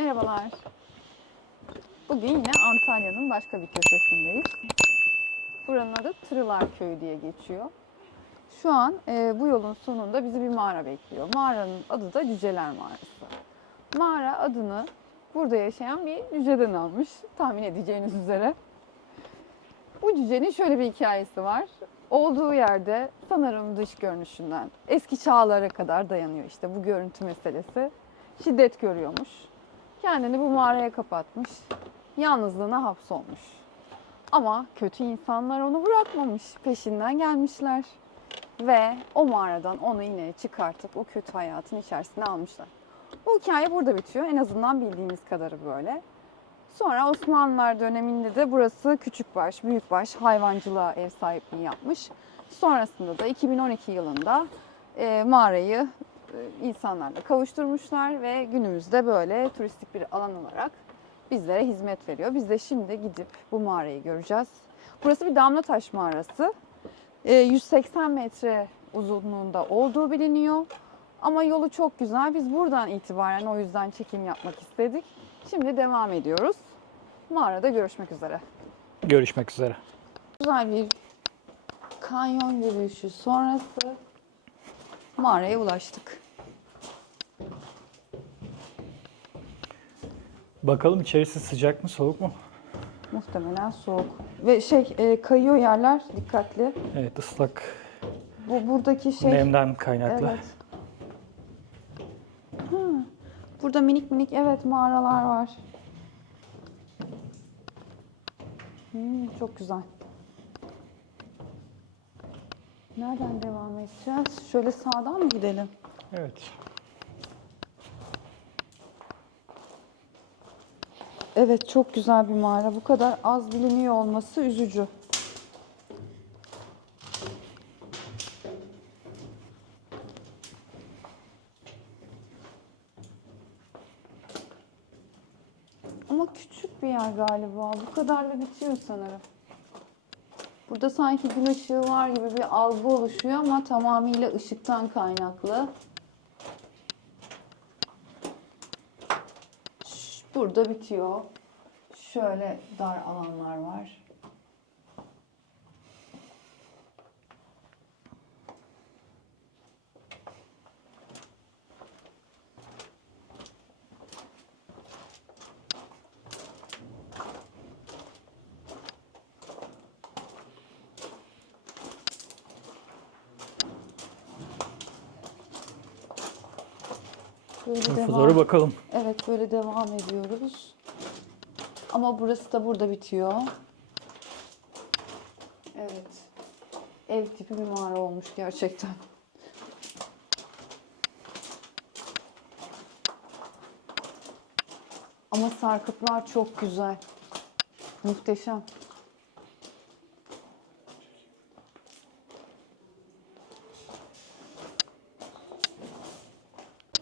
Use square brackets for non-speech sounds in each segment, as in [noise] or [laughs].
Merhabalar. Bugün yine Antalya'nın başka bir köşesindeyiz. Buranın adı Tırılar Köyü diye geçiyor. Şu an e, bu yolun sonunda bizi bir mağara bekliyor. Mağaranın adı da Cüceler Mağarası. Mağara adını burada yaşayan bir cüceden almış. Tahmin edeceğiniz üzere. Bu cücenin şöyle bir hikayesi var. Olduğu yerde sanırım dış görünüşünden eski çağlara kadar dayanıyor işte bu görüntü meselesi. Şiddet görüyormuş. Kendini bu mağaraya kapatmış. Yalnızlığına hapsolmuş. Ama kötü insanlar onu bırakmamış. Peşinden gelmişler. Ve o mağaradan onu yine çıkartıp o kötü hayatın içerisine almışlar. Bu hikaye burada bitiyor. En azından bildiğimiz kadarı böyle. Sonra Osmanlılar döneminde de burası küçükbaş, büyükbaş hayvancılığa ev sahipliği yapmış. Sonrasında da 2012 yılında e, mağarayı insanlarla kavuşturmuşlar ve günümüzde böyle turistik bir alan olarak bizlere hizmet veriyor. Biz de şimdi gidip bu mağarayı göreceğiz. Burası bir damla taş mağarası. E, 180 metre uzunluğunda olduğu biliniyor. Ama yolu çok güzel. Biz buradan itibaren o yüzden çekim yapmak istedik. Şimdi devam ediyoruz. Mağarada görüşmek üzere. Görüşmek üzere. Güzel bir kanyon yürüyüşü sonrası mağaraya ulaştık. Bakalım içerisi sıcak mı soğuk mu? Muhtemelen soğuk. Ve şey e, kayıyor yerler dikkatli. Evet ıslak Bu buradaki şey nemden kaynaklı. evet. Ha, burada minik minik evet mağaralar var. Hmm, çok güzel. Nereden devam edeceğiz? Şöyle sağdan mı gidelim? Evet. Evet çok güzel bir mağara. Bu kadar az biliniyor olması üzücü. Ama küçük bir yer galiba. Bu kadar da bitiyor sanırım. Burada sanki gün ışığı var gibi bir algı oluşuyor ama tamamıyla ışıktan kaynaklı. Burada bitiyor. Şöyle dar alanlar var. Böyle bakalım. Evet böyle devam ediyoruz. Ama burası da burada bitiyor. Evet. Ev tipi bir mağara olmuş gerçekten. Ama sarkıtlar çok güzel. Muhteşem.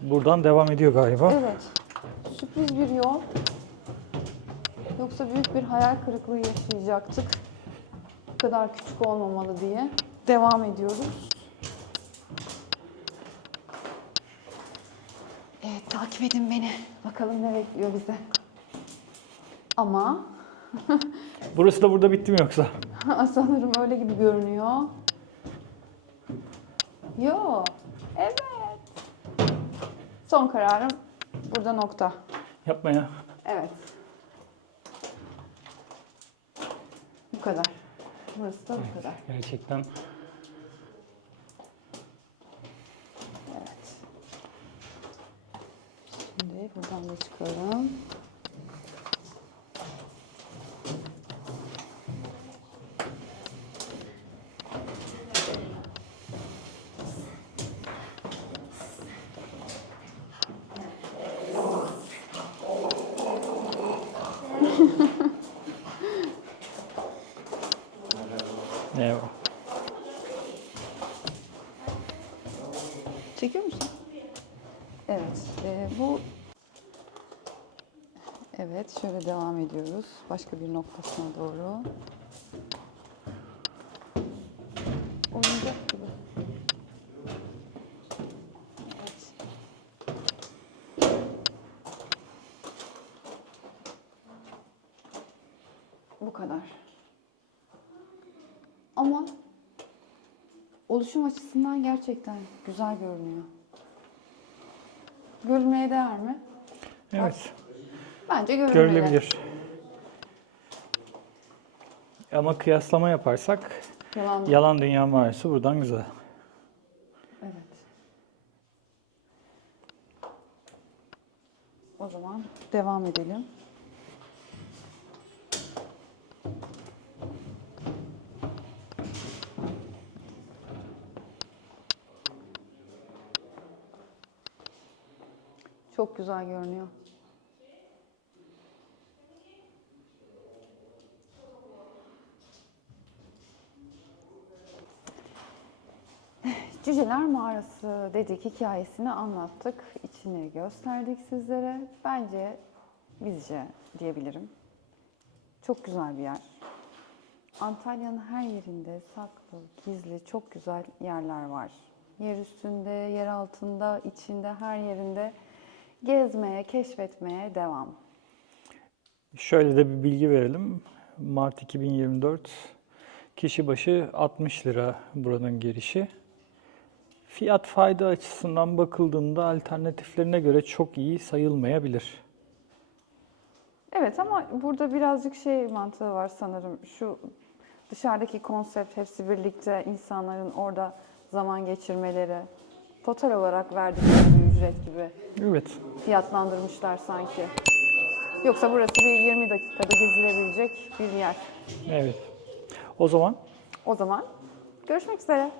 Buradan devam ediyor galiba. Evet. Sürpriz bir yol. Yoksa büyük bir hayal kırıklığı yaşayacaktık. Bu kadar küçük olmamalı diye. Devam ediyoruz. Evet, takip edin beni. Bakalım ne bekliyor bize. Ama [laughs] Burası da burada bitti mi yoksa? [laughs] sanırım öyle gibi görünüyor. Yo. Evet. Son kararım burada nokta. Yapma ya. Evet. Bu kadar. Burası da bu kadar. Gerçekten Evet. Şimdi buradan da çıkalım. [laughs] evet. Çekiyor musun? Evet. e, bu Evet, şöyle devam ediyoruz. Başka bir noktasına doğru. Oyuncak gibi. Evet. Bu kadar. Ama oluşum açısından gerçekten güzel görünüyor. Görülmeye değer mi? Evet. Bence görülmeli. Görülebilir. Ama kıyaslama yaparsak Yalan. Yalan Dünya Mağarası buradan güzel. Evet. O zaman devam edelim. Çok güzel görünüyor. Cüceler Mağarası dedik, hikayesini anlattık, içini gösterdik sizlere. Bence bizce diyebilirim. Çok güzel bir yer. Antalya'nın her yerinde saklı, gizli, çok güzel yerler var. Yer üstünde, yer altında, içinde, her yerinde gezmeye, keşfetmeye devam. Şöyle de bir bilgi verelim. Mart 2024 kişi başı 60 lira buranın girişi. Fiyat fayda açısından bakıldığında alternatiflerine göre çok iyi sayılmayabilir. Evet ama burada birazcık şey mantığı var sanırım. Şu dışarıdaki konsept hepsi birlikte insanların orada zaman geçirmeleri, total olarak verdikleri bir ücret gibi Evet. fiyatlandırmışlar sanki. Yoksa burası bir 20 dakikada gezilebilecek bir yer. Evet. O zaman O zaman görüşmek üzere.